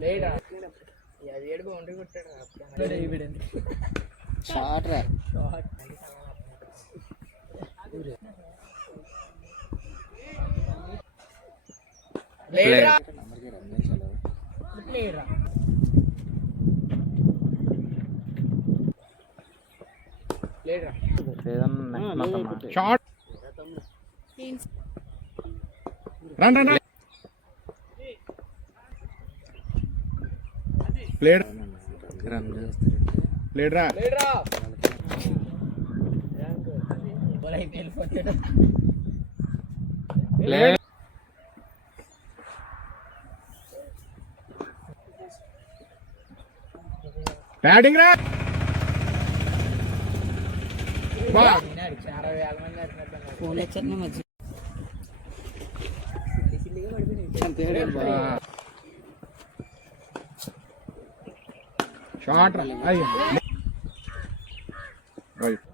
లేడా ఏడు బౌండరీ కొట్టాడు షార్ట్ రా లేడా లేడా short run run played played రా లేడా ప్లేడ్ బ్యాటింగ్ రా ఫోన్ వచ్చారు మధ్య షార్ట్ అయ్యో రైట్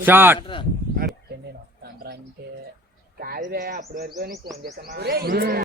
షార్ట్ అంటే కాదులే అప్పటి వరకు నీకు ఫోన్ చేసామా